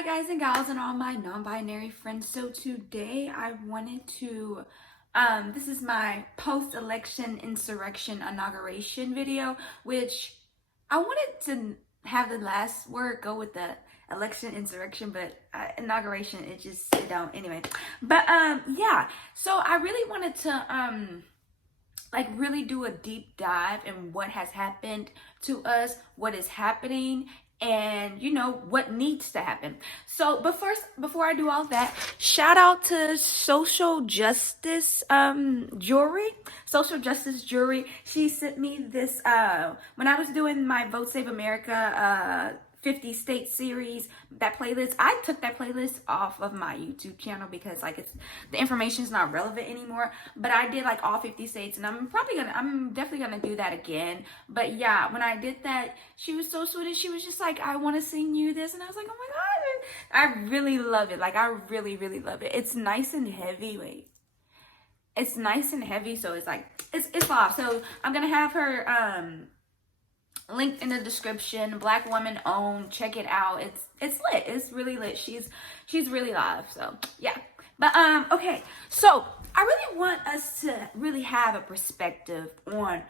Hi guys and gals and all my non-binary friends. So today I wanted to this is my post-election insurrection inauguration video, which I wanted to have the last word go with the election insurrection, but inauguration it don't anyway. But yeah, so I really wanted to really do a deep dive in what has happened to us, what is happening, and what needs to happen. So, but first, before I do all that, shout out to social justice jewelry. Social justice jewelry. She sent me this when I was doing my Vote Save America 50 state series, that playlist. I took that playlist off of my YouTube channel because the information is not relevant anymore. But I did all 50 states, and I'm definitely gonna do that again. But yeah, when I did that, she was so sweet, and she was just like, I want to sing you this, and I was like, oh my god, I really love it. I really, really love it. It's nice and heavy. It's nice and heavy, so it's off. So I'm gonna have her linked in the description. Black woman owned. Check it out. It's lit. It's really lit. She's really live. So yeah. But okay. So I really want us to really have a perspective on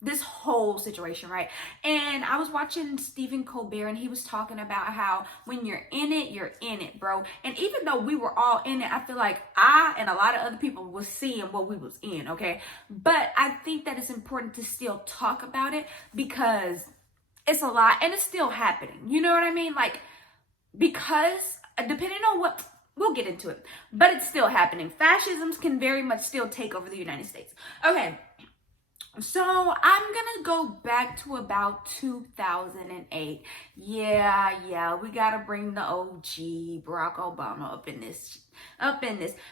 this whole situation, right? And I was watching Stephen Colbert, and he was talking about how when you're in it, bro. And even though we were all in it, I feel like I and a lot of other people was seeing what we was in, okay? But I think that it's important to still talk about it because it's a lot and it's still happening. You know what I mean? Because depending on what, we'll get into it, but it's still happening. Fascisms can very much still take over the United States. Okay. So I'm gonna go back to about 2008. Yeah, we gotta bring the OG Barack Obama up in this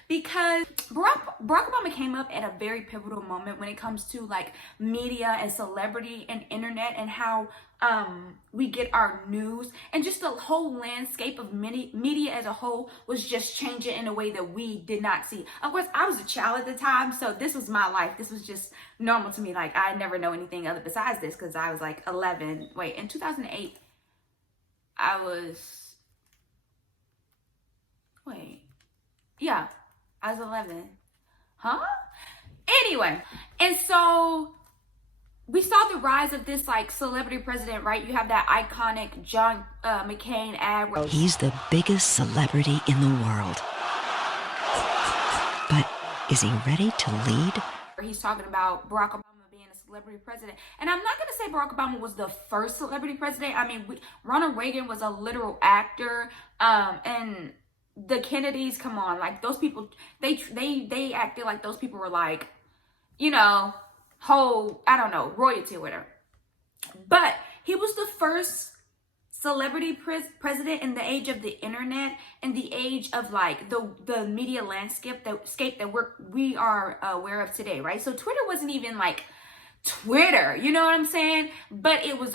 because Barack Obama came up at a very pivotal moment when it comes to media and celebrity and internet and how we get our news, and just the whole landscape of media as a whole was just changing in a way that we did not see. Of course, I was a child at the time, so this was my life. This was just normal to me. I never know anything other besides this because I was 11. Wait, in 2008, I was 11. Huh? Anyway, and so we saw the rise of this celebrity president, right? You have that iconic John McCain ad where he's the biggest celebrity in the world. But is he ready to lead? He's talking about Barack Obama being a celebrity president. And I'm not going to say Barack Obama was the first celebrity president. I mean, Ronald Reagan was a literal actor. And the Kennedys, come on, those people, they acted like those people were whole, I don't know, royalty or whatever. But he was the first celebrity president in the age of the internet and the age of the media landscape that we are aware of today, right? So Twitter wasn't even Twitter, you know what I'm saying? But it was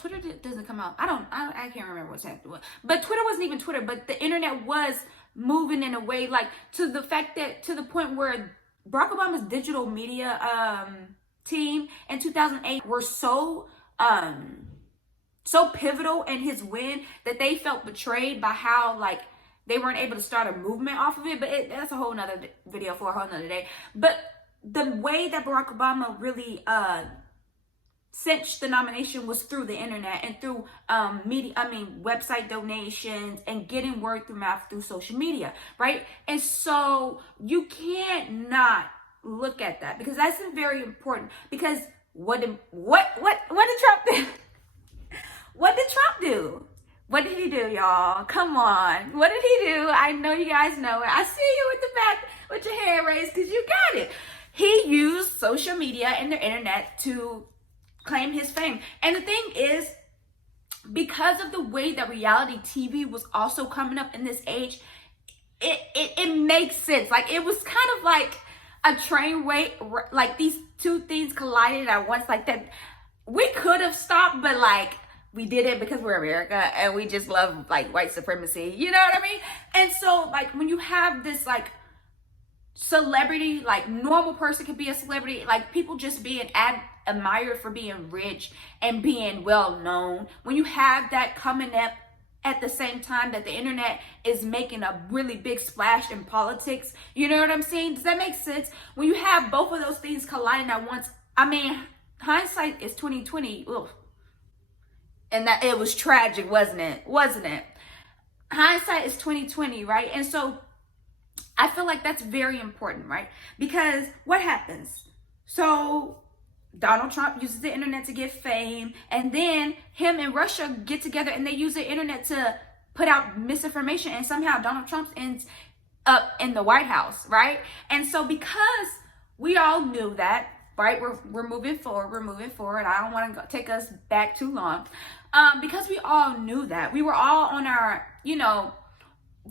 Twitter doesn't come out. I can't remember what's happening. But Twitter wasn't even Twitter, but the internet was moving in a way to the point where Barack Obama's digital media team in 2008 were so pivotal in his win that they felt betrayed by how they weren't able to start a movement off of it. But that's a whole nother video for a whole nother day. But the way that Barack Obama really cinched the nomination was through the internet and through website donations and getting word through mouth through social media, right? And so you can't not look at that because that's very important. Because what did Trump do? What did Trump do? What did he do, y'all? Come on. What did he do? I know you guys know it. I see you with the back with your hand raised because you got it. He used social media and the internet to claim his fame. And the thing is, because of the way that reality TV was also coming up in this age, it makes sense. It was kind of a train wreck, these two things collided at once that. We could have stopped, but we did it because we're America and we just love white supremacy. You know what I mean? And so when you have this celebrity, normal person could be a celebrity, people just being admired for being rich and being well known. When you have that coming up at the same time that the internet is making a really big splash in politics. You know what I'm saying? Does that make sense? When you have both of those things colliding at once, I mean, hindsight is 2020. Ugh. And that it was tragic, wasn't it? Wasn't it? Hindsight is 2020, right? And so I feel like that's very important, right? Because what happens? So Donald Trump uses the internet to get fame, and then him and Russia get together and they use the internet to put out misinformation, and somehow Donald Trump ends up in the White House, right? And so because we all knew that, right? We're moving forward. I don't want to take us back too long. Because we all knew that. We were all on our,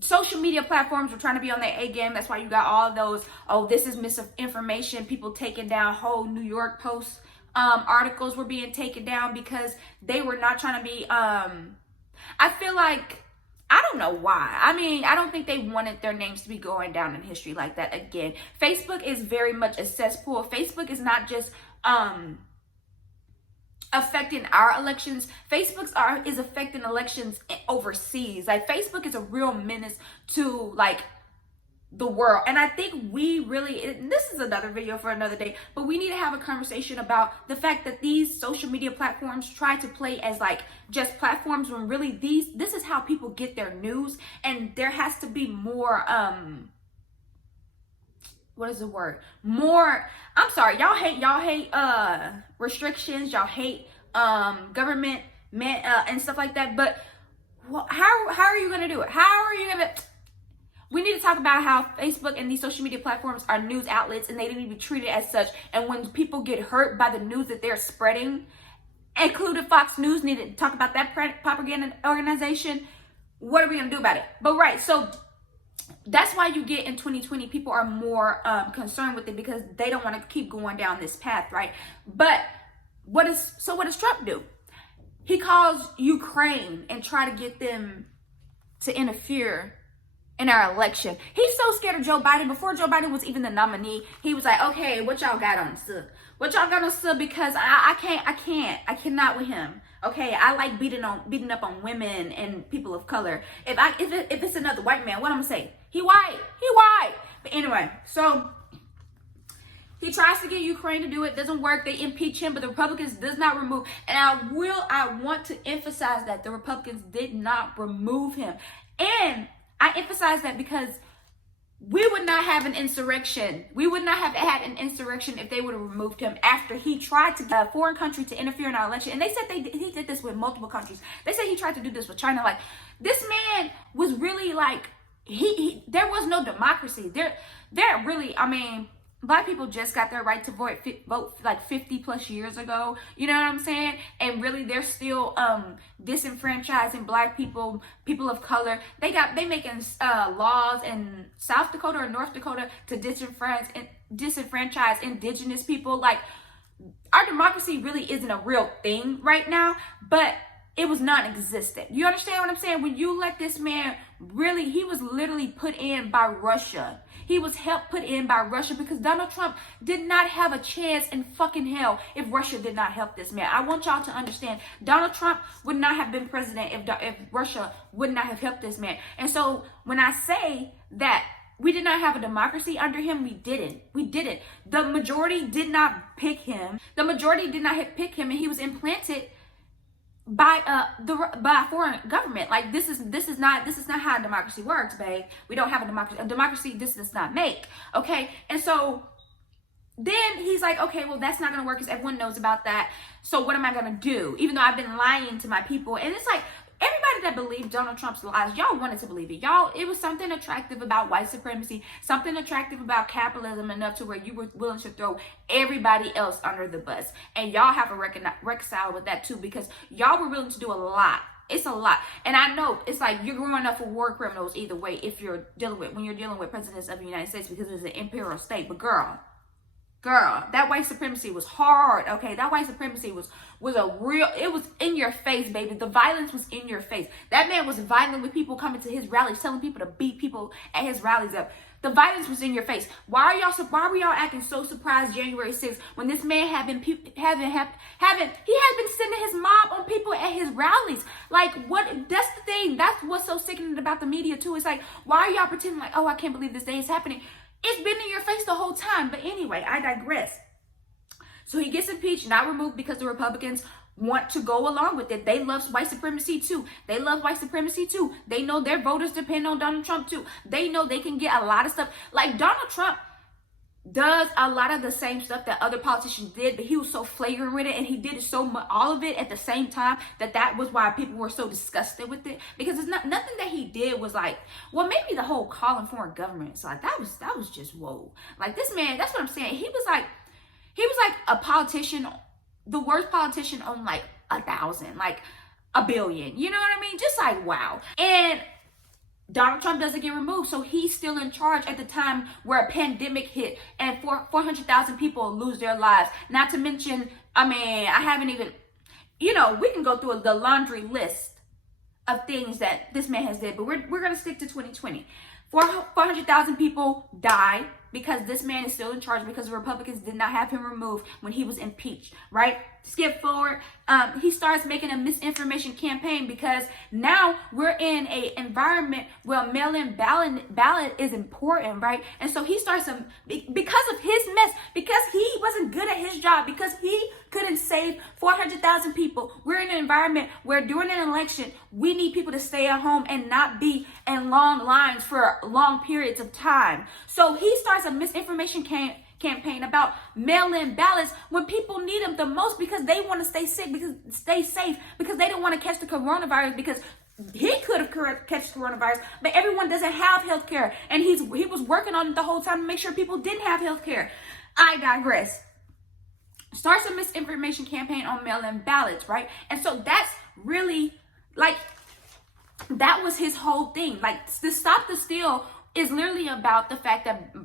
social media platforms were trying to be on their A game. That's why you got all those, oh, this is misinformation. People taking down whole New York Post articles were being taken down because they were not trying to be, I feel like, I don't know why. I mean, I don't think they wanted their names to be going down in history like that again. Facebook is very much a cesspool. Facebook is not just affecting our elections. Facebook is affecting elections overseas. Like, Facebook is a real menace to, like, the world. And I think we really, this is another video for another day, but we need to have a conversation about the fact that these social media platforms try to play as like just platforms, when really this is how people get their news. And there has to be more what is the word? More, I'm sorry, y'all hate restrictions, y'all hate government and stuff like that, but how are you gonna do it? How are you gonna? We need to talk about how Facebook and these social media platforms are news outlets, and they need to be treated as such. And when people get hurt by the news that they're spreading, including Fox News, need to talk about that propaganda organization. What are we gonna do about it? But right, so that's why you get in 2020, people are more concerned with it because they don't want to keep going down this path, right? But what does Trump do? He calls Ukraine and try to get them to interfere in our election. He's so scared of Joe Biden. Before Joe Biden was even the nominee, he was like, okay, what y'all got on sir? What y'all got on sir? Because I cannot with him. Okay, I like beating up on women and people of color. If it's another white man, what I'm gonna say? He white. But anyway, so he tries to get Ukraine to do it. Doesn't work. They impeach him, but the Republicans does not remove. And I want to emphasize that the Republicans did not remove him. And I emphasize that because we would not have an insurrection. We would not have had an insurrection if they would have removed him after he tried to get a foreign country to interfere in our election. And they said he did this with multiple countries. They said he tried to do this with China. Like, this man was really like, there was no democracy. There really, I mean, Black people just got their right to vote like 50 plus years ago. You know what I'm saying? And really, they're still disenfranchising Black people, people of color. They making laws in South Dakota or North Dakota to disenfranchise indigenous people. Like, our democracy really isn't a real thing right now, but it was non-existent. You understand what I'm saying? When you let this man he was literally put in by Russia. He was put in by Russia because Donald Trump did not have a chance in fucking hell if Russia did not help this man. I want y'all to understand, Donald Trump would not have been president if Russia would not have helped this man. And so when I say that we did not have a democracy under him, we didn't. The majority did not pick him. And he was implanted by a foreign government. Like, this is not how a democracy works, babe. We don't have a democracy. A democracy this does not make. Okay? And so then he's like, okay, well, that's not gonna work because everyone knows about that. So what am I gonna do? Even though I've been lying to my people. And it's like, everybody that believed Donald Trump's lies, y'all wanted to believe it. Y'all, it was something attractive about white supremacy, something attractive about capitalism enough to where you were willing to throw everybody else under the bus. And y'all have to reconcile with that too, because y'all were willing to do a lot. It's a lot. And I know it's like you're growing up with war criminals either way when you're dealing with presidents of the United States, because it's an imperial state. But girl, Girl, that white supremacy was hard, okay? That white supremacy was a real, it was in your face, baby. The violence was in your face. That man was violent with people coming to his rallies, telling people to beat people at his rallies up. The violence was in your face. Why were y'all acting so surprised January 6th when this man he has been sending his mob on people at his rallies? Like, what? That's the thing. That's what's so sickening about the media too. It's like, why are y'all pretending like, oh, I can't believe this day is happening? It's been in your face the whole time. But anyway, I digress. So he gets impeached, not removed, because the Republicans want to go along with it. They love white supremacy too. They love white supremacy too. They know their voters depend on Donald Trump too. They know they can get a lot of stuff. Like, Donald Trump does a lot of the same stuff that other politicians did, but he was so flagrant with it, and he did it so much, all of it at the same time, that was why people were so disgusted with it. Because it's not nothing that he did was like, well, maybe the whole calling foreign governments, like that was just whoa. Like, this man, that's what I'm saying. He was like a politician, the worst politician on like 1,000, like 1 billion. You know what I mean? Just like, wow. And Donald Trump doesn't get removed, so he's still in charge at the time where a pandemic hit and 400,000 people lose their lives. Not to mention, I mean, I haven't even, we can go through the laundry list of things that this man has did, but we're going to stick to 2020. 400,000 people died because this man is still in charge, because the Republicans did not have him removed when he was impeached, right? Skip forward. He starts making a misinformation campaign, because now we're in a environment where mail-in ballot is important, right? And so he starts because of his mess, because he wasn't good at his job, because he couldn't save 400,000 people. We're in an environment where during an election, we need people to stay at home and not be in long lines for long periods of time. So he starts a misinformation campaign about mail-in ballots when people need them the most, because they want to stay safe, because they don't want to catch the coronavirus, because he could have catch coronavirus, but everyone doesn't have health care, and he was working on it the whole time to make sure people didn't have health care. I digress. Starts a misinformation campaign on mail-in ballots, right? And so that's really, like, that was his whole thing. Like, the Stop the Steal is literally about the fact that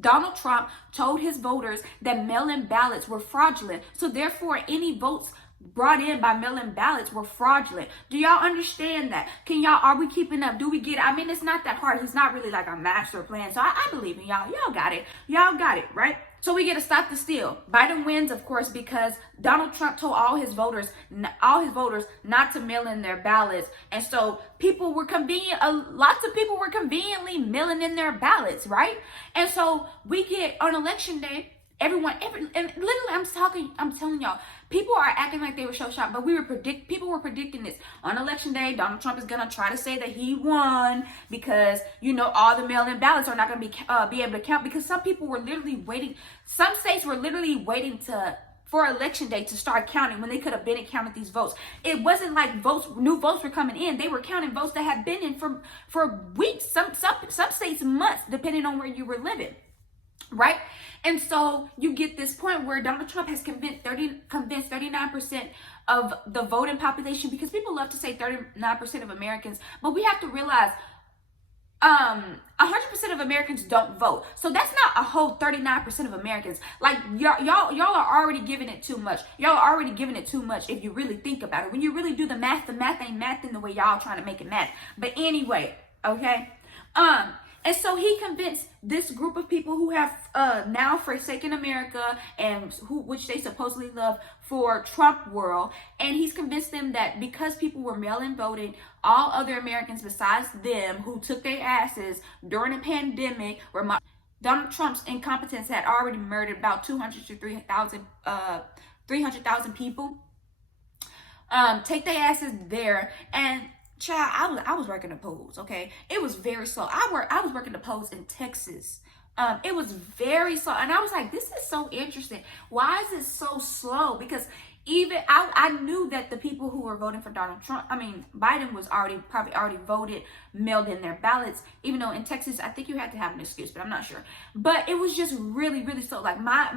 Donald Trump told his voters that mail-in ballots were fraudulent. So therefore, any votes brought in by mail-in ballots were fraudulent. Do y'all understand that? Are we keeping up? Do we get it? I mean, it's not that hard. He's not really like a master plan. So I believe in y'all. Y'all got it. Y'all got it, right? So we get to Stop the Steal. Biden wins, of course, because Donald Trump told all his voters not to mail in their ballots. And so lots of people were conveniently mailing in their ballots, right? And so we get on election day, and literally I'm telling y'all, people are acting like they were so shocked, but people were predicting this. On election day, Donald Trump is going to try to say that he won because, all the mail-in ballots are not going to be able to count, because some people were literally waiting. Some states were literally waiting for election day to start counting when they could have been and counted these votes. It wasn't like new votes were coming in. They were counting votes that had been in for weeks, some states months, depending on where you were living, right? And so you get this point where Donald Trump has convinced 39% of the voting population, because people love to say 39% of Americans, but we have to realize 100% of Americans don't vote. So that's not a whole 39% of Americans. Like, y'all are already giving it too much. Y'all are already giving it too much if you really think about it. When you really do the math ain't math in the way y'all trying to make it math. But anyway, okay? And so he convinced this group of people who have now forsaken America, and which they supposedly love, for Trump world. And he's convinced them that because people were mail-in voting, all other Americans besides them who took their asses during a pandemic, where Donald Trump's incompetence had already murdered about 200 to 300,000 people. Take their asses there. And child, I was working the polls, okay? It was very slow. I was working the polls in Texas. It was very slow. And I was like, this is so interesting. Why is it so slow? Because even I knew that the people who were voting for Biden was probably already voted, mailed in their ballots, even though in Texas, I think you had to have an excuse, but I'm not sure. But it was just really, really slow. Like my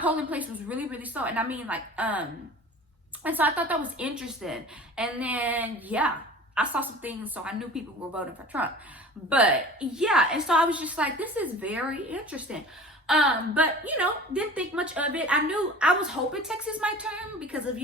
polling place was really, really slow. And so I thought that was interesting. And then, yeah, I saw some things, so I knew people were voting for Trump. But yeah, and so I was just like, this is very interesting. But didn't think much of it. I was hoping Texas might turn because of,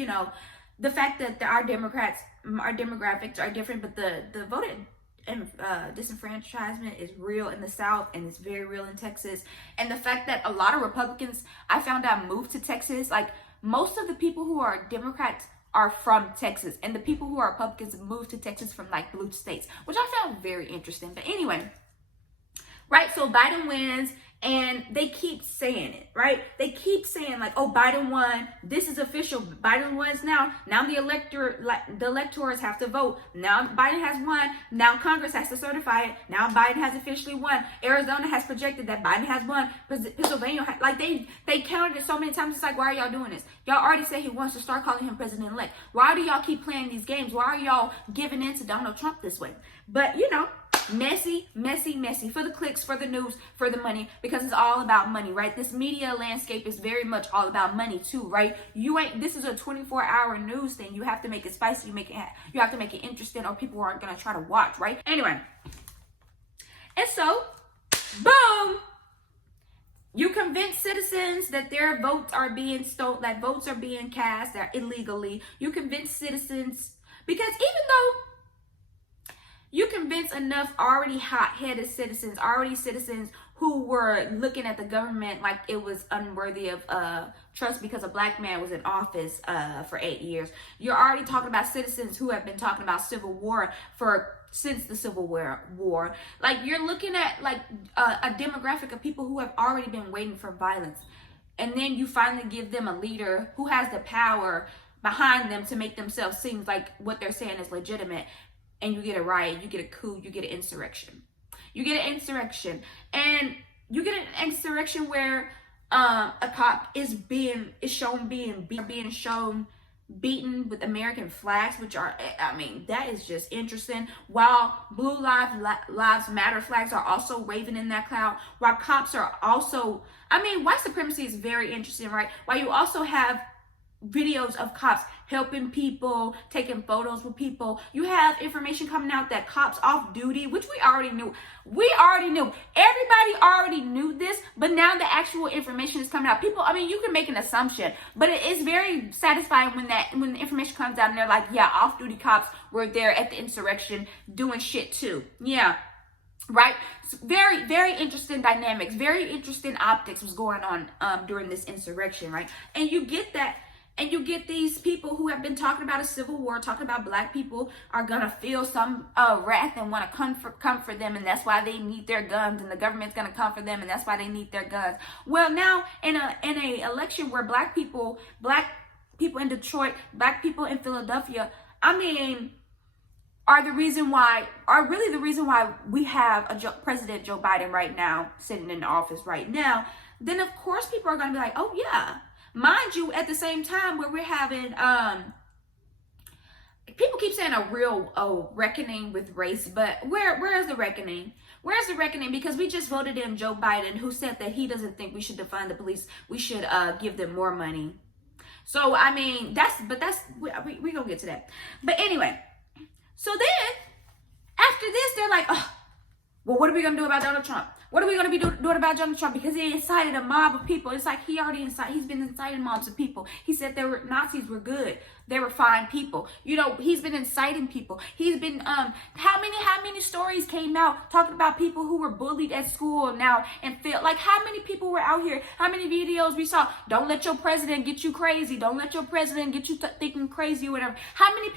the fact that our demographics are different, but the voting and disenfranchisement is real in the South, and it's very real in Texas. And the fact that a lot of Republicans, I found out, moved to Texas. Like, most of the people who are Democrats are from Texas, and the people who are Republicans moved to Texas from like blue states, which I found very interesting. But anyway, right, so Biden wins, and they keep saying it, right? They keep saying like, oh, Biden won. This is official. Biden wins now. Now the electors have to vote. Now Biden has won. Now Congress has to certify it. Now Biden has officially won. Arizona has projected that Biden has won. Pennsylvania, they counted it so many times. It's like, why are y'all doing this? Y'all already said he wants to start calling him president-elect. Why do y'all keep playing these games? Why are y'all giving in to Donald Trump this way? But messy for the clicks, for the news, for the money, because it's all about money, right? This media landscape is very much all about money too, right? This is a 24-hour news thing. You have to make it spicy, you have to make it interesting, or people aren't going to try to watch, right? Anyway, and so boom, you convince citizens that their votes are being stolen, that votes are being cast illegally. You convince citizens, because even though you convince enough already hot-headed citizens, citizens who were looking at the government like it was unworthy of trust because a black man was in office for 8 years. You're already talking about citizens who have been talking about civil war since the Civil War. Like, you're looking at like a demographic of people who have already been waiting for violence. And then you finally give them a leader who has the power behind them to make themselves seem like what they're saying is legitimate. And you get a riot, you get a coup, you get an insurrection. You get an insurrection. And you get an insurrection where a cop is shown beaten with American flags, which are, that is just interesting. While Blue Lives Matter flags are also waving in that cloud. While cops are also, white supremacy is very interesting, right? While you also have videos of cops helping people, taking photos with people. You have information coming out that cops off duty, which we already knew. Everybody already knew this, but now the actual information is coming out. People, you can make an assumption, but it is very satisfying when the information comes out and they're like, yeah, off-duty cops were there at the insurrection doing shit too. Yeah. Right? Very, very interesting dynamics, very interesting optics was going on during this insurrection, right? And you get that. And you get these people who have been talking about a civil war, talking about black people are going to feel some wrath and want to comfort them. And that's why they need their guns, and the government's going to comfort them. And that's why they need their guns. Well, now in a election where black people in Detroit, black people in Philadelphia, are really the reason why we have President Joe Biden right now sitting in the office right now, then of course people are going to be like, oh yeah. Mind you, at the same time where we're having, people keep saying a real reckoning with race, but where is the reckoning? Where's the reckoning? Because we just voted in Joe Biden, who said that he doesn't think we should defund the police. We should give them more money. So, we're going to get to that. But anyway, so then, after this, they're like, oh, well, what are we going to do about Donald Trump? What are we going to be doing about Donald Trump? Because he incited a mob of people. It's like he's been inciting mobs of people. He said Nazis were good. They were fine people. He's been inciting people. He's been, how many stories came out talking about people who were bullied at school now and feel like, how many people were out here? How many videos we saw? Don't let your president get you crazy. Don't let your president get you thinking crazy or whatever. How many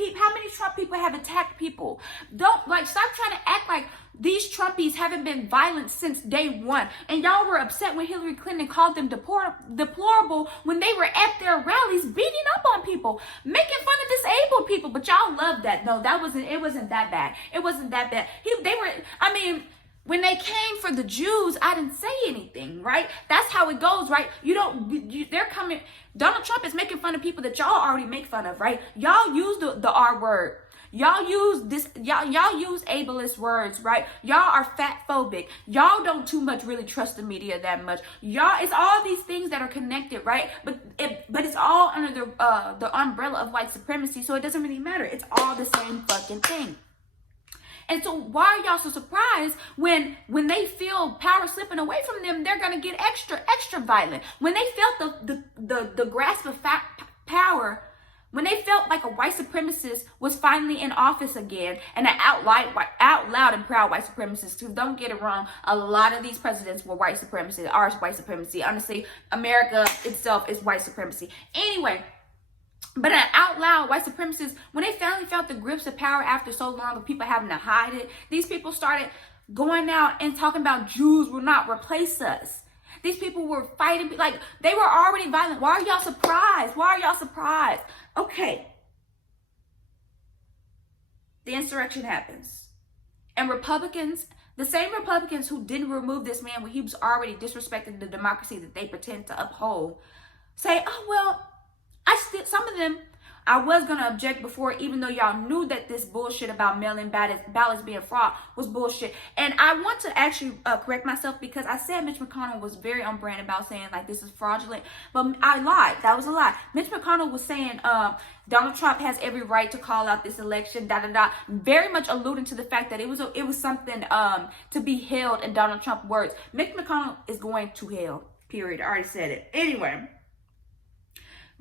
Trump people have attacked people? Stop trying to act like these Trumpies haven't been violent since day one. And y'all were upset when Hillary Clinton called them deplorable when they were at their rallies beating up on people, making fun of disabled people. But y'all loved that. No, it wasn't that bad. It wasn't that bad. When they came for the Jews, I didn't say anything, right? That's how it goes, right? They're coming. Donald Trump is making fun of people that y'all already make fun of, right? Y'all use the R word. Y'all use ableist words, right? Y'all are fat phobic. Y'all don't too much really trust the media that much. It's all these things that are connected, right? But it's all under the umbrella of white supremacy, so it doesn't really matter. It's all the same fucking thing. And so why are y'all so surprised when they feel power slipping away from them, they're going to get extra violent? When they felt the grasp of power, when they felt like a white supremacist was finally in office again, and an out loud and proud white supremacist, because don't get it wrong, a lot of these presidents were white supremacists, are white supremacy. Honestly, America itself is white supremacy. Anyway, but an out loud white supremacist, when they finally felt the grips of power after so long of people having to hide it, these people started going out and talking about Jews will not replace us. These people were fighting, like, they were already violent. Why are y'all surprised? Why are y'all surprised? Okay. The insurrection happens. And Republicans, the same Republicans who didn't remove this man when he was already disrespecting the democracy that they pretend to uphold, say, oh, well, some of them, I was going to object before, even though y'all knew that this bullshit about mail-in ballots being fraud was bullshit. And I want to actually correct myself, because I said Mitch McConnell was very on brand about saying, like, this is fraudulent. But I lied. That was a lie. Mitch McConnell was saying Donald Trump has every right to call out this election, very much alluding to the fact that it was something to be held in Donald Trump's words. Mitch McConnell is going to hell, period. I already said it. Anyway.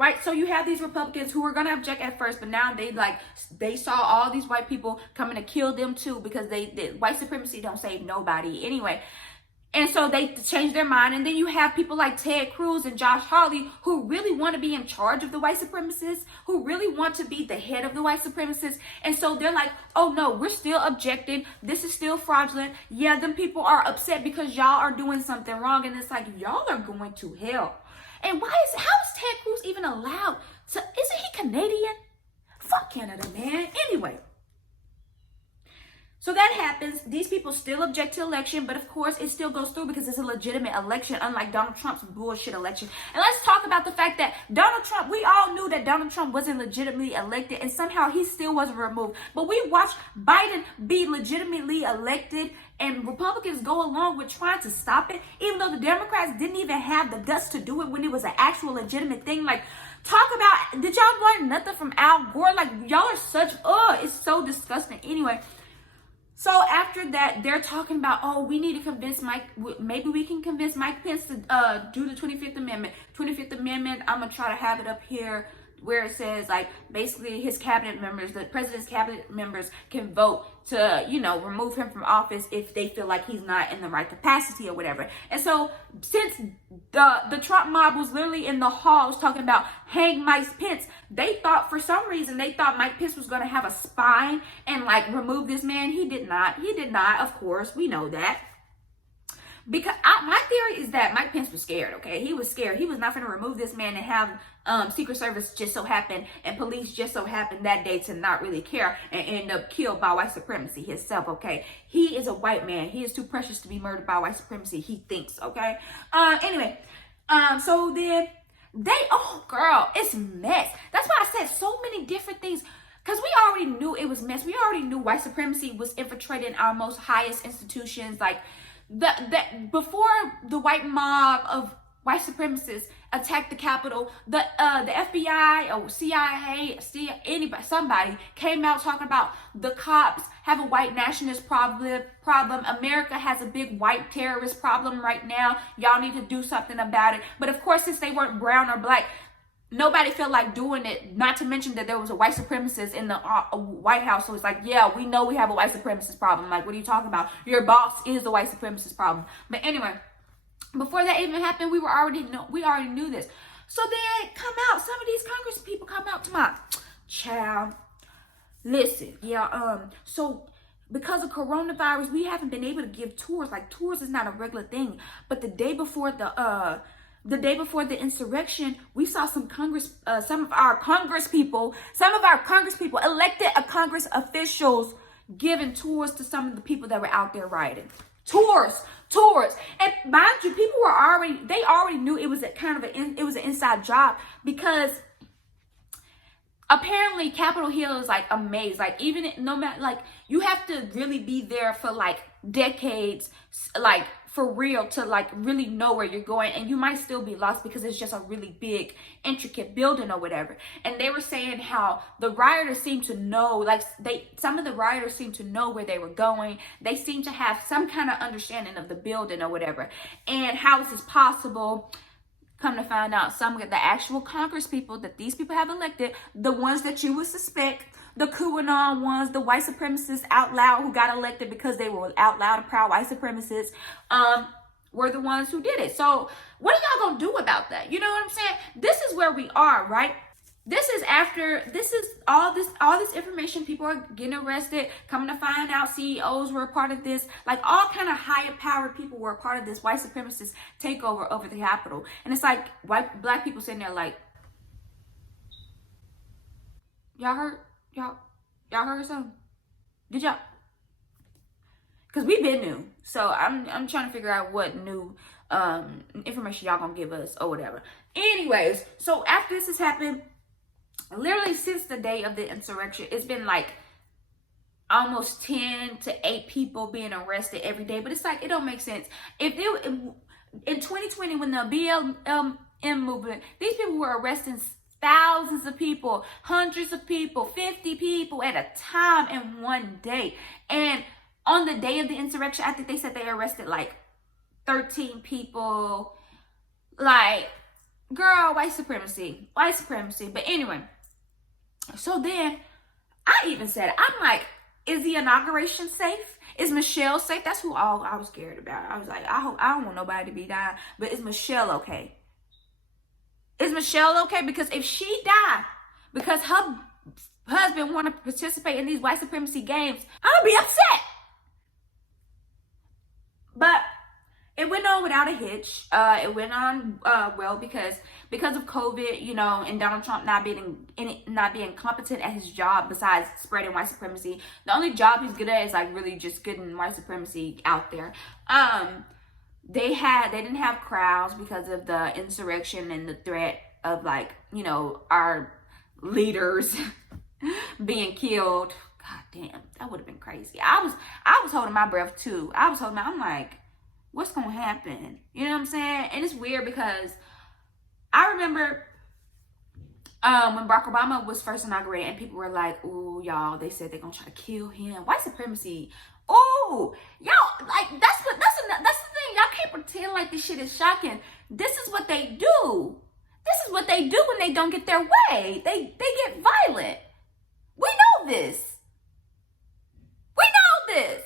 Right, so you have these Republicans who were going to object at first, but now they saw all these white people coming to kill them too, because white supremacy don't save nobody anyway. And so they changed their mind. And then you have people like Ted Cruz and Josh Hawley who really want to be in charge of the white supremacists, who really want to be the head of the white supremacists. And so they're like, oh no, we're still objecting. This is still fraudulent. Yeah, them people are upset because y'all are doing something wrong. And it's like, y'all are going to hell. And how is Ted Cruz even allowed to, isn't he Canadian? Fuck Canada, man. Anyway. So that happens. These people still object to election, but of course it still goes through because it's a legitimate election, unlike Donald Trump's bullshit election. And let's talk about the fact that Donald Trump, we all knew that Donald Trump wasn't legitimately elected, and somehow he still wasn't removed. But we watched Biden be legitimately elected, and Republicans go along with trying to stop it, even though the Democrats didn't even have the guts to do it when it was an actual legitimate thing. Like, talk about, did y'all learn nothing from Al Gore? Like, y'all are such, it's so disgusting. Anyway, so after that, they're talking about, oh, we need to convince maybe we can convince Mike Pence to do the 25th Amendment. 25th Amendment, I'm going to try to have it up here where it says, like, basically his cabinet members, the president's cabinet members can vote to, remove him from office if they feel like he's not in the right capacity or whatever. And so since the Trump mob was literally in the halls talking about hang Mike Pence, for some reason they thought Mike Pence was going to have a spine and like remove this man. He did not, of course, we know that. Because my theory is that Mike Pence was scared, okay? He was scared. He was not going to remove this man and have Secret Service just so happen and police just so happen that day to not really care and end up killed by white supremacy himself, okay? He is a white man. He is too precious to be murdered by white supremacy, he thinks, okay? Anyway, so then oh girl, it's mess. That's why I said so many different things. Because we already knew it was mess. We already knew white supremacy was infiltrating our most highest institutions, like before the white mob of white supremacists attacked the Capitol, the FBI or CIA, somebody came out talking about the cops have a white nationalist problem. America has a big white terrorist problem right now. Y'all need to do something about it. But of course, since they weren't brown or black, nobody felt like doing it, not to mention that there was a white supremacist in the White House. So it's like, yeah, we know we have a white supremacist problem. Like, what are you talking about? Your boss is the white supremacist problem. But anyway, before that even happened, we already knew this. So then some of these Congress people come out to my child. Listen, so because of coronavirus, we haven't been able to give tours. Like, tours is not a regular thing. But the day before the insurrection, we saw some of our Congress people, elected Congress officials giving tours to some of the people that were out there rioting. Tours. And mind you, people they already knew it was an inside job, because apparently Capitol Hill is like amazing. Like even no matter, like you have to really be there for like decades, like for real, to like really know where you're going, and you might still be lost because it's just a really big intricate building or whatever. And they were saying how the rioters seem to know, like some of the rioters seem to know where they were going. They seem to have some kind of understanding of the building or whatever. And how is this possible? Come to find out, some of the actual Congress people that these people have elected, the ones that you would suspect, the QAnon ones, the white supremacists out loud who got elected because they were out loud and proud white supremacists, were the ones who did it. So what are y'all gonna do about that? You know what I'm saying? This is where we are, right? This is all this information. People are getting arrested. Coming to find out, CEOs were a part of this. Like all kind of higher powered people were a part of this white supremacist takeover over the Capitol. And it's like black people sitting there like, y'all heard something? Did y'all? Because we've been new. So I'm trying to figure out what new information y'all gonna give us or whatever. Anyways, so after this has happened, literally since the day of the insurrection, it's been like almost 10 to 8 people being arrested every day. But it's like, it don't make sense. If in 2020, when the BLM movement, these people were arresting thousands of people, hundreds of people, 50 people at a time in one day. And on the day of the insurrection, I think they said they arrested like 13 people. Like, girl, white supremacy. But anyway, so then I even said, I'm like, is the inauguration safe? Is Michelle safe? That's who I was scared about. I was like, I don't want nobody to be dying, but is Michelle okay? Is Michelle okay? Because if she died because her husband want to participate in these white supremacy games, I'm gonna be upset. But it went on without a hitch. It went on well because of COVID, you know, and Donald Trump not being competent at his job besides spreading white supremacy. The only job he's good at is like really just getting white supremacy out there. They didn't have crowds because of the insurrection and the threat of, like, you know, our leaders being killed. God damn, that would have been crazy. I was holding my breath too. I'm like, what's gonna happen? You know what I'm saying? And it's weird because I remember when Barack Obama was first inaugurated and people were like, ooh, y'all, they said they're gonna try to kill him. White supremacy. Ooh, y'all, like that's the thing. Y'all can't pretend like this shit is shocking. This is what they do. This is what they do when they don't get their way. They get violent. We know this. We know this.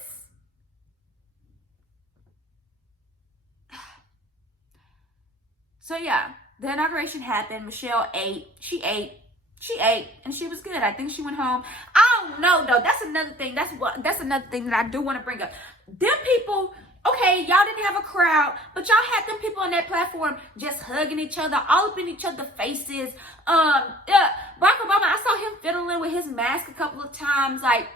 So yeah, the inauguration happened. Michelle ate. She ate, and she was good. I think she went home. I don't know though. That's another thing. That's another thing that I do want to bring up. Them people, okay, y'all didn't have a crowd, but y'all had them people on that platform just hugging each other, all up in each other's faces. Yeah, Barack Obama, I saw him fiddling with his mask a couple of times, like,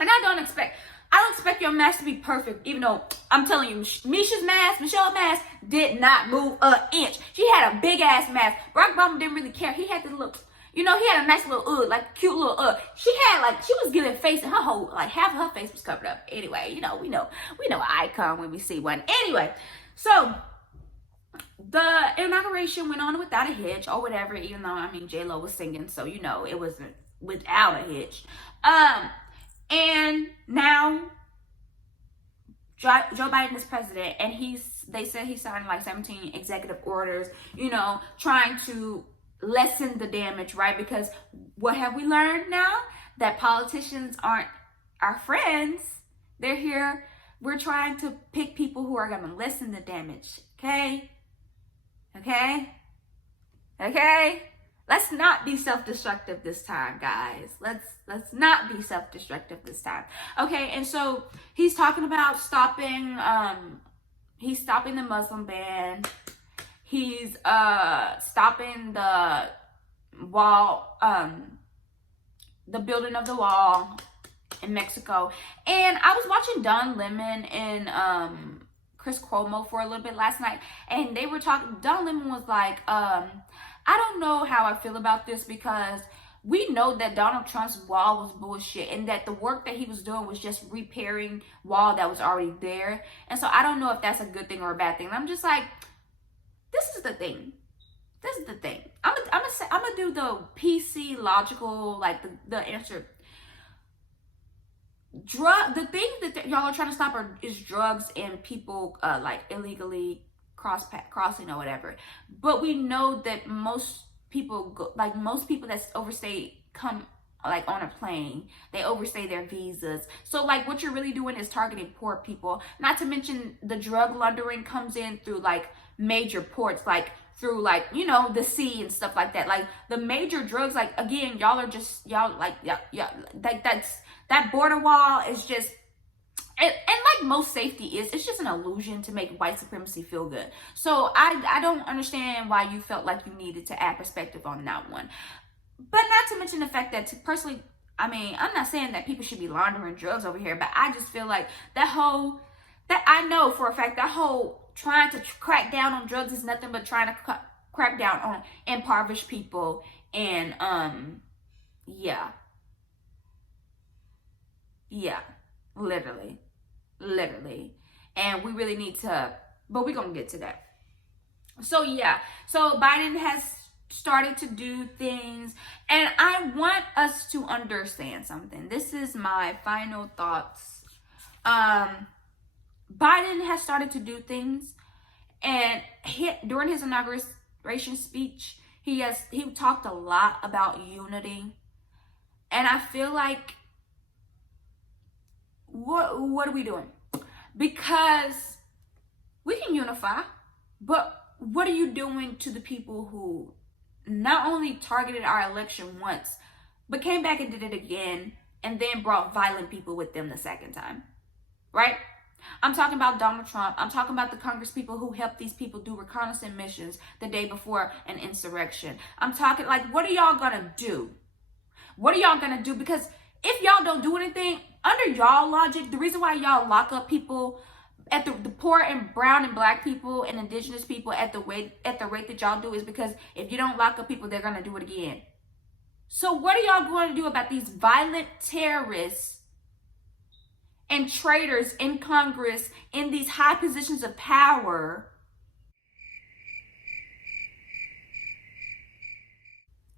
and I don't expect your mask to be perfect, even though I'm telling you, Michelle's mask did not move an inch. She had a big ass mask. Barack Obama didn't really care. He had this little, you know, he had a nice little like cute little She was giving face, and her whole, like half of her face was covered up. Anyway, you know, we know an icon when we see one. Anyway, so the inauguration went on without a hitch or whatever, even though, I mean, J-Lo was singing, so, you know, it wasn't without a hitch. And now Joe Biden is president, and they said he signed like 17 executive orders, you know, trying to lessen the damage, right? Because what have we learned now? That politicians aren't our friends. They're here. We're trying to pick people who are going to lessen the damage. Okay? Let's not be self-destructive this time, guys. Let's not be self-destructive this time. Okay, and so he's talking about stopping the Muslim ban. He's stopping the wall, the building of the wall in Mexico. And I was watching Don Lemon and Chris Cuomo for a little bit last night, and they were talking. Don Lemon was like, I don't know how I feel about this because we know that Donald Trump's wall was bullshit and that the work that he was doing was just repairing wall that was already there. And so I don't know if that's a good thing or a bad thing. And I'm just like, this is the thing. This is the thing. I'm gonna do the PC logical, like the answer. The things that y'all are trying to stop is drugs and people like illegally crossing or whatever. But we know that most people that overstay come like on a plane, they overstay their visas. So like what you're really doing is targeting poor people. Not to mention the drug laundering comes in through like major ports, like through like, you know, the sea and stuff like that. Like the major drugs, like again, that border wall is just, and like most safety it's just an illusion to make white supremacy feel good. So I don't understand why you felt like you needed to add perspective on that one. But not to mention the fact that personally, I mean, I'm not saying that people should be laundering drugs over here, but I just feel like that I know for a fact that whole trying to crack down on drugs is nothing but trying to crack down on impoverished people. And yeah, literally. And we really need to, but we're gonna get to that. So yeah, so Biden has started to do things, and I want us to understand something. This is my final thoughts. Biden has started to do things, and during his inauguration speech, he talked a lot about unity, and I feel like what are we doing? Because we can unify, but what are you doing to the people who not only targeted our election once, but came back and did it again, and then brought violent people with them the second time, right? I'm talking about Donald Trump. I'm talking about the Congress people who helped these people do reconnaissance missions the day before an insurrection. I'm talking like, what are y'all gonna do? What are y'all gonna do? Because if y'all don't do anything, under y'all logic, the reason why y'all lock up people at the poor and brown and black people and indigenous people at the rate that y'all do is because if you don't lock up people, they're gonna do it again. So what are y'all going to do about these violent terrorists and traitors in Congress in these high positions of power?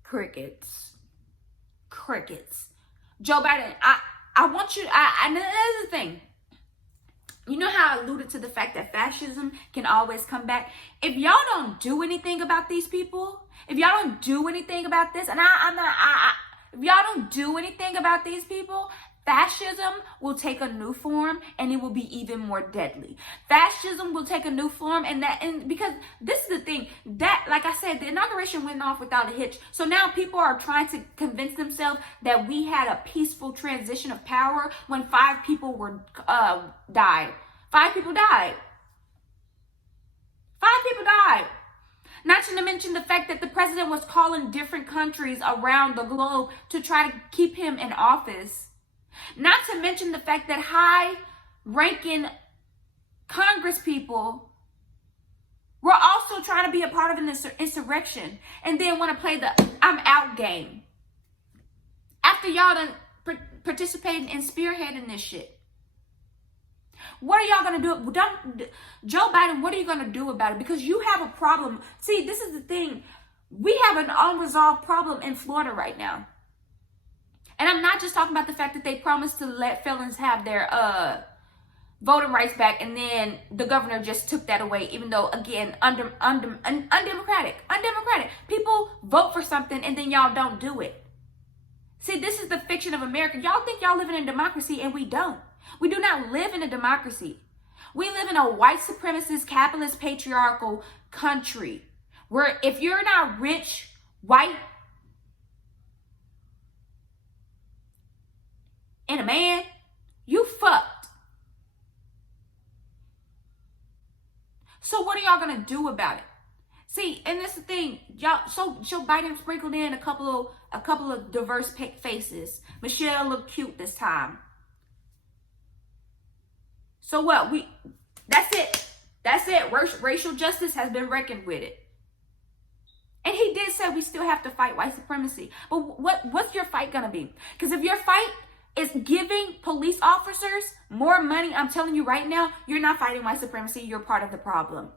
Crickets. Joe Biden, I want you, and this is the thing. You know how I alluded to the fact that fascism can always come back? If y'all don't do anything about these people, if y'all don't do anything about this, and if y'all don't do anything about these people, fascism will take a new form, and it will be even more deadly. Fascism will take a new form, and because this is the thing, that, like I said, the inauguration went off without a hitch. So now people are trying to convince themselves that we had a peaceful transition of power when 5 people died. 5 people died. 5 people died. Not to mention the fact that the president was calling different countries around the globe to try to keep him in office. Not to mention the fact that high-ranking Congress people were also trying to be a part of an insurrection and then want to play the I'm out game. After y'all done participating in spearheading this shit. What are y'all going to do? Joe Biden, what are you going to do about it? Because you have a problem. See, this is the thing. We have an unresolved problem in Florida right now. And I'm not just talking about the fact that they promised to let felons have their voting rights back, and then the governor just took that away, even though, again, undemocratic. People vote for something, and then y'all don't do it. See, this is the fiction of America. Y'all think y'all living in a democracy, and we don't. We do not live in a democracy. We live in a white supremacist, capitalist, patriarchal country where if you're not rich, white, and a man, you fucked. So what are y'all gonna do about it? See, and that's the thing, y'all. So Joe Biden sprinkled in a couple of diverse faces. Michelle looked cute this time. So what? That's it. Racial justice has been reckoned with it. And he did say we still have to fight white supremacy. But what's your fight going to be? Because if your fight is giving police officers more money, I'm telling you right now, you're not fighting white supremacy. You're part of the problem.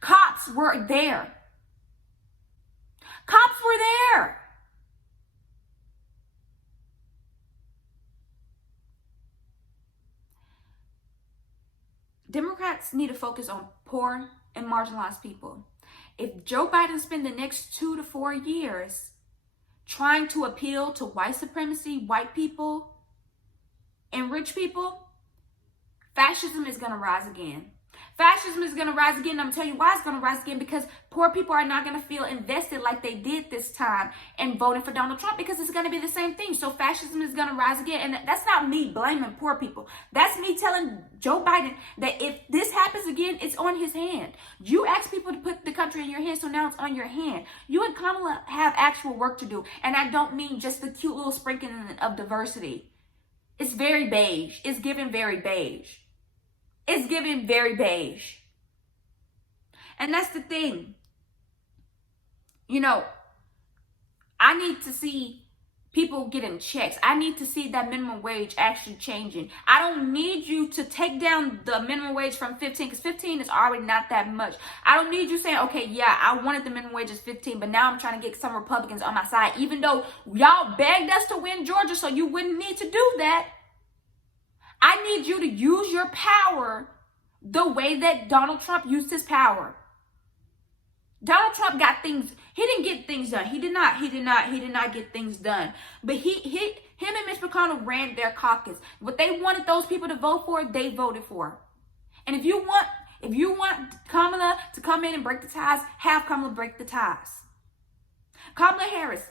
Cops were there. Cops were there. Democrats need to focus on poor and marginalized people. If Joe Biden spends the next 2 to 4 years trying to appeal to white supremacy, white people, and rich people, fascism is going to rise again. Fascism is going to rise again. I'm going to tell you why it's going to rise again, because poor people are not going to feel invested like they did this time in voting for Donald Trump, because it's going to be the same thing. So fascism is going to rise again. And that's not me blaming poor people. That's me telling Joe Biden that if this happens again, it's on his hand. You asked people to put the country in your hand, so now it's on your hand. You and Kamala have actual work to do. And I don't mean just the cute little sprinkling of diversity. It's very beige. It's given very beige. It's giving very beige. And that's the thing. You know, I need to see people getting checks. I need to see that minimum wage actually changing. I don't need you to take down the minimum wage from 15, because 15 is already not that much. I don't need you saying, okay, yeah, I wanted the minimum wage as 15, but now I'm trying to get some Republicans on my side, even though y'all begged us to win Georgia, so you wouldn't need to do that. I need you to use your power the way that Donald Trump used his power. Donald Trump got things, he didn't get things done. He did not get things done. But him and Mitch McConnell ran their caucus. What they wanted those people to vote for, they voted for. And if you want Kamala to come in and break the ties, have Kamala break the ties. Kamala Harris,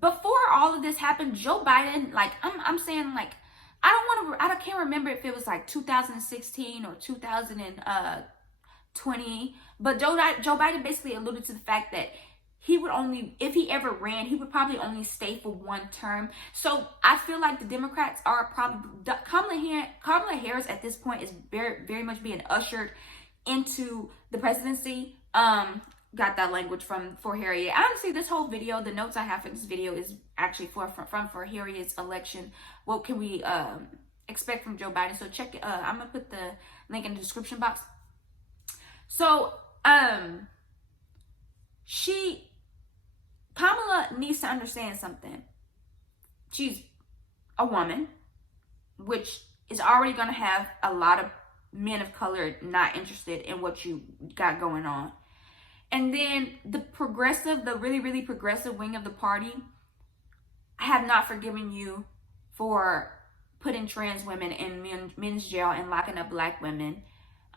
before all of this happened, Joe Biden, like, I'm saying, like, I can't remember if it was like 2016 or 2020, but Joe Biden basically alluded to the fact that he would only, if he ever ran, he would probably only stay for one term. So I feel like the Democrats are probably, Kamala Harris at this point is very, very much being ushered into the presidency. Got that language from for Harriet. Honestly, this whole video, the notes I have for this video is actually for Harriet's election. What can we expect from Joe Biden? So check it. I'm gonna put the link in the description box. So Kamala needs to understand something. She's a woman, which is already gonna have a lot of men of color not interested in what you got going on. And then the really, really progressive wing of the party have not forgiven you for putting trans women in men's jail and locking up black women,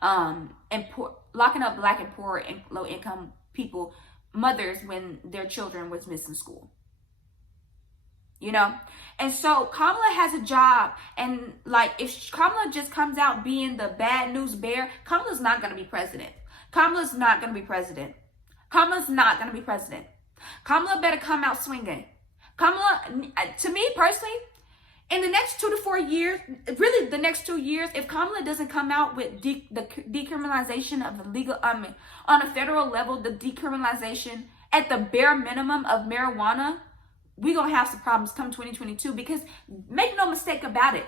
locking up black and poor and low income people, mothers, when their children was missing school. You know? And so Kamala has a job, and like, if Kamala just comes out being the bad news bear, Kamala's not going to be president. Kamala's not going to be president. Kamala's not going to be president. Kamala better come out swinging. Kamala, to me personally, in the next 2 to 4 years, really the next 2 years, if Kamala doesn't come out with the decriminalization of illegal, on a federal level, the decriminalization at the bare minimum of marijuana, we're going to have some problems come 2022, because make no mistake about it,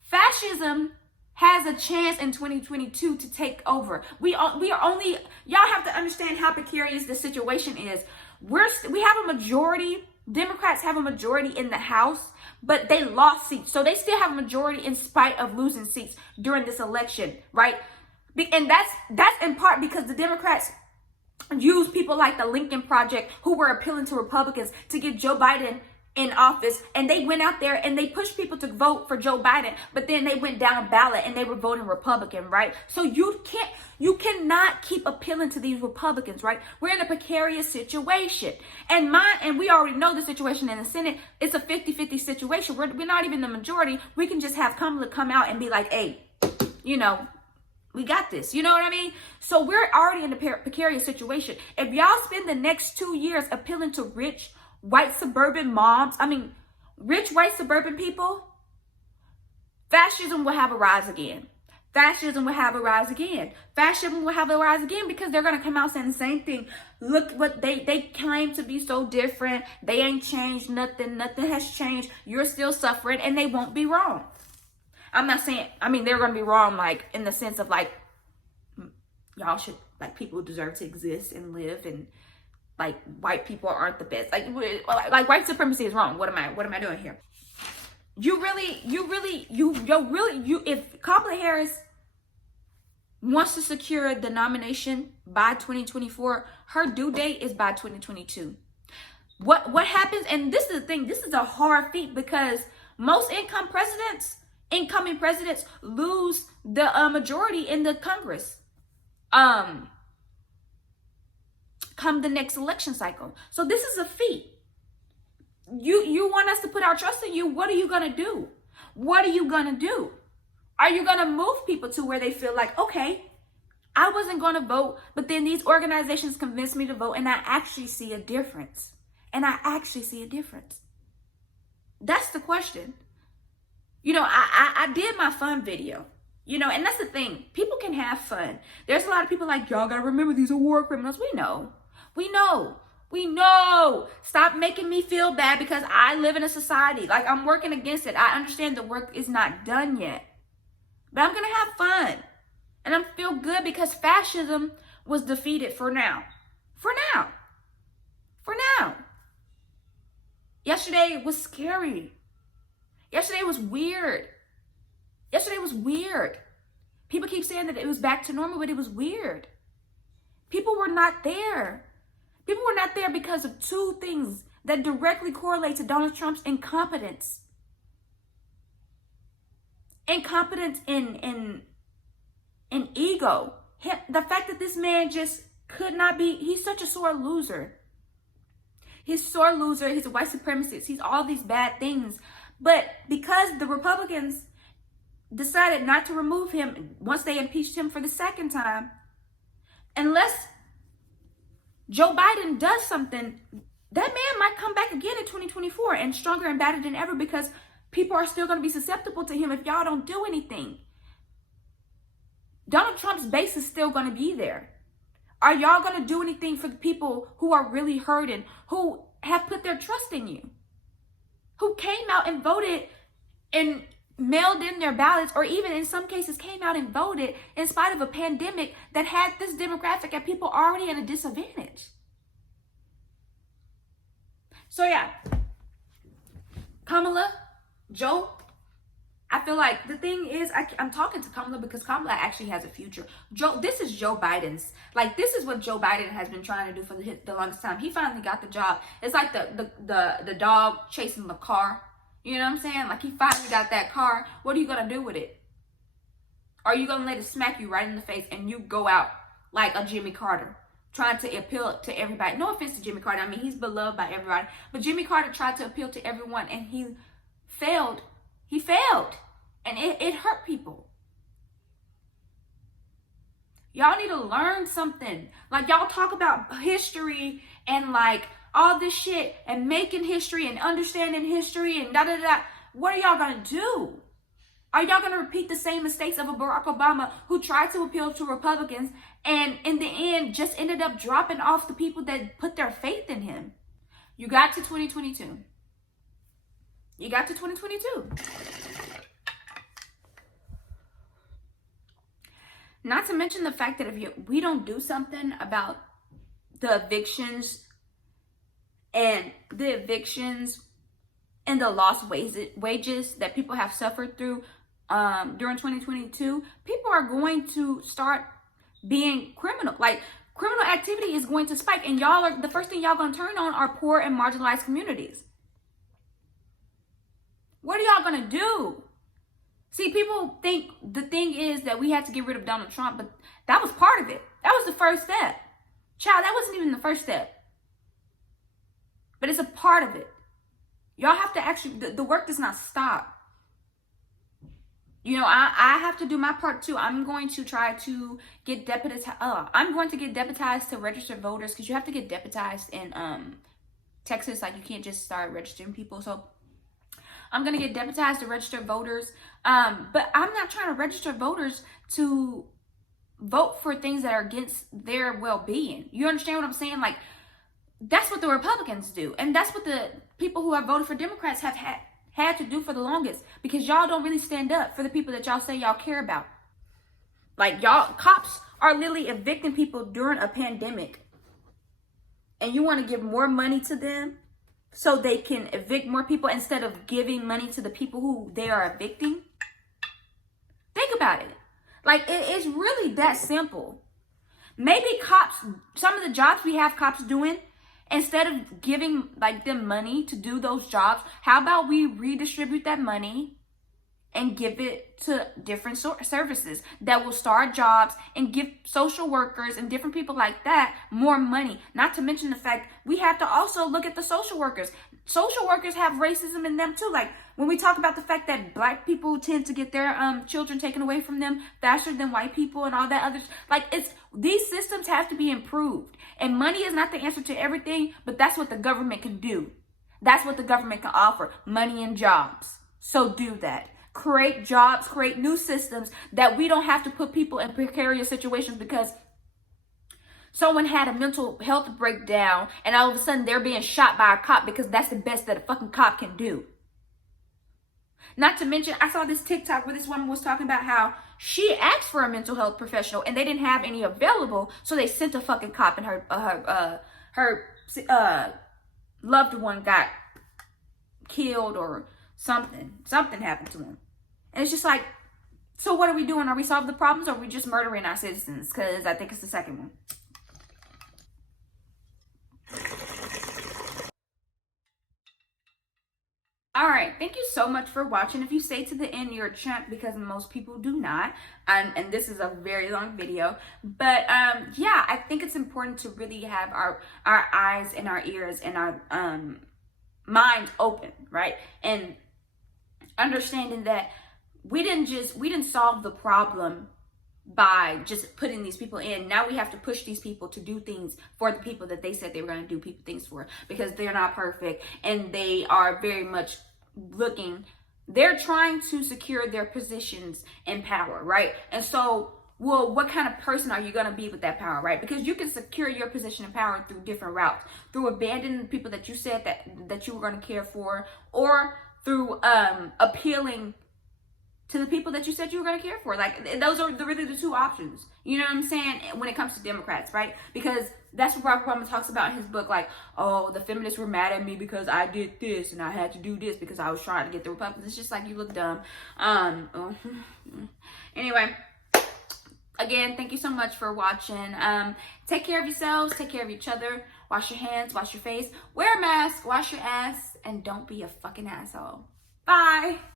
fascism has a chance in 2022 to take over. We are only, y'all have to understand how precarious the situation is. We have a majority, Democrats have a majority in the House, but they lost seats. So they still have a majority in spite of losing seats during this election, right? And that's in part because the Democrats use people like the Lincoln Project, who were appealing to Republicans to get Joe Biden in office, and they went out there and they pushed people to vote for Joe Biden, but then they went down a ballot and they were voting Republican, right? So you cannot keep appealing to these Republicans, right? We're in a precarious situation, and we already know the situation in the Senate. It's a 50-50 situation. We're not even the majority. We can just have Kamala come out and be like, hey, you know, we got this. You know what I mean? So we're already in a precarious situation. If y'all spend the next 2 years appealing to rich white suburban rich white suburban people, fascism will have a rise again. fascism will have a rise again. Fascism will have a rise again because they're going to come out saying the same thing. Look what they claim to be so different. They ain't changed nothing. Nothing has changed. You're still suffering, and they won't be wrong. I'm not saying, I mean, they're going to be wrong, like, in the sense of, like, y'all should, like, people deserve to exist and live, and, like, white people aren't the best. Like white supremacy is wrong. What am I doing here? If Kamala Harris wants to secure the nomination by 2024, her due date is by 2022. What happens, and this is the thing, this is a hard feat because most incoming presidents lose the majority in the Congress come the next election cycle. So this is a feat. You want us to put our trust in you. What are you going to do? What are you going to do? Are you going to move people to where they feel like, okay, I wasn't going to vote, but then these organizations convinced me to vote, and I actually see a difference. That's the question. You know, I did my fun video, you know, and that's the thing. People can have fun. There's a lot of people like, y'all got to remember these are war criminals. We know. Stop making me feel bad because I live in a society. Like, I'm working against it. I understand the work is not done yet. But I'm going to have fun. And I feel good because fascism was defeated for now. For now. Yesterday was scary. Yesterday was weird. People keep saying that it was back to normal, but it was weird. People were not there. People were not there because of two things that directly correlate to Donald Trump's incompetence. Incompetence in ego. The fact that this man just could not be, he's such a sore loser. He's a sore loser, he's a white supremacist, he's all these bad things. But because the Republicans decided not to remove him once they impeached him for the second time, unless Joe Biden does something, that man might come back again in 2024 and stronger and badder than ever because people are still going to be susceptible to him if y'all don't do anything. Donald Trump's base is still going to be there. Are y'all going to do anything for the people who are really hurting, who have put their trust in you, who came out and voted and mailed in their ballots, or even in some cases came out and voted in spite of a pandemic that had this demographic and people already at a disadvantage? So yeah, Kamala, Joe, I feel like the thing is, I'm talking to Kamala because Kamala actually has a future. This is Joe Biden's. Like, this is what Joe Biden has been trying to do for the longest time. He finally got the job. It's like the dog chasing the car. You know what I'm saying? Like, he finally got that car. What are you going to do with it? Are you going to let it smack you right in the face and you go out like a Jimmy Carter, trying to appeal to everybody? No offense to Jimmy Carter. I mean, he's beloved by everybody. But Jimmy Carter tried to appeal to everyone and he failed. He failed. And it hurt people. Y'all need to learn something. Like, y'all talk about history and like all this shit and making history and understanding history and da-da-da. What are y'all going to do? Are y'all going to repeat the same mistakes of a Barack Obama who tried to appeal to Republicans and in the end just ended up dropping off the people that put their faith in him? You got to 2022. Not to mention the fact that if we don't do something about the evictions and the lost wages that people have suffered through during 2022, people are going to start being criminal. Like, criminal activity is going to spike, and the first thing y'all gonna turn on are poor and marginalized communities. What are y'all gonna do? See, people think the thing is that we had to get rid of Donald Trump, but that was part of it. That was the first step. Child, that wasn't even the first step. But it's a part of it. Y'all have to actually, the work does not stop. You know, I have to do my part too. I'm going to try to get deputized to register voters, because you have to get deputized in Texas. Like, you can't just start registering people. So I'm going to get deputized to register voters. But I'm not trying to register voters to vote for things that are against their well-being. You understand what I'm saying? Like, that's what the Republicans do. And that's what the people who have voted for Democrats have had to do for the longest. Because y'all don't really stand up for the people that y'all say y'all care about. Like, y'all, cops are literally evicting people during a pandemic. And you want to give more money to them so they can evict more people instead of giving money to the people who they are evicting? Think about it. Like, it's really that simple. Maybe cops, some of the jobs we have cops doing, instead of giving like them money to do those jobs, how about we redistribute that money and give it to different services that will start jobs and give social workers and different people like that more money. Not to mention the fact we have to also look at the social workers. Social workers have racism in them too. Like, when we talk about the fact that black people tend to get their children taken away from them faster than white people and all that other, like, these systems have to be improved. And money is not the answer to everything, but that's what the government can do. That's what the government can offer, money and jobs. So do that. Create jobs, create new systems that we don't have to put people in precarious situations because someone had a mental health breakdown and all of a sudden they're being shot by a cop because that's the best that a fucking cop can do. Not to mention, I saw this TikTok where this woman was talking about how she asked for a mental health professional and they didn't have any available, so they sent a fucking cop and her loved one got killed or something happened to him. And it's just like, so what are we doing? Are we solving the problems or are we just murdering our citizens? Because I think it's the second one. All right, thank you so much for watching. If you stay to the end, you're a champ because most people do not. And this is a very long video. But yeah, I think it's important to really have our eyes and our ears and our mind open, right? And understanding that we didn't solve the problem by just putting these people in. Now we have to push these people to do things for the people that they said they were going to do things for, because they're not perfect and they are very much they're trying to secure their positions in power, right? And so, well, what kind of person are you going to be with that power, right? Because you can secure your position in power through different routes, through abandoning the people that you said that you were going to care for, or through appealing to the people that you said you were going to care for. Like, those are really the two options. You know what I'm saying? When it comes to Democrats, right? Because that's what Barack Obama talks about in his book. Like, oh, the feminists were mad at me because I did this and I had to do this because I was trying to get the Republicans. It's just like, you look dumb. Anyway, again, thank you so much for watching. Take care of yourselves. Take care of each other. Wash your hands. Wash your face. Wear a mask. Wash your ass. And don't be a fucking asshole. Bye.